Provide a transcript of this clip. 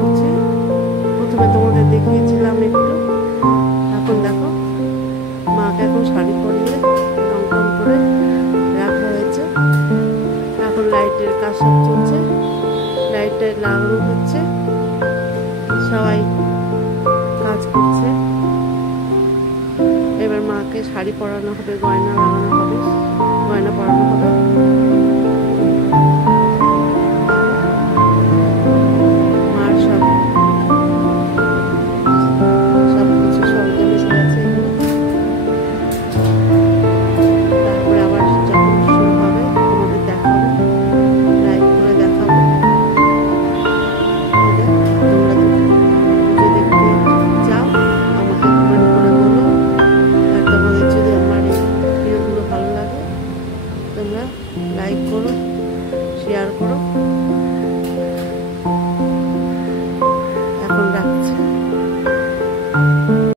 করছি। প্রথমে তোমাদের দেখিয়েছিলাম একটু, এখন দেখো মাকে এখন শাড়ি পরিয়ে রং টং করে রাখা হয়েছে। এখন লাইটের কাজ সব চলছে, লাইটটা লাগানো হচ্ছে, সবাই কাজ করছে। এবার মাকে শাড়ি পরানো হবে, গয়না লাগানো হবে, গয়না পরানো হবে। মার সব কিছু সরঞ্জাম এসে গেছে এগুলো। তারপরে আবার যখন শুরু হবে তোমাদের দেখাবো, লাইভ করে দেখাবো। তোমরা যদি পুজো দেখতে চাও আমাকে কমেন্ট করে বলো। আর তোমাদের যদি আমার এই ভিডিওগুলো ভালো লাগে তোমরা লাইক করো, শেয়ার করো।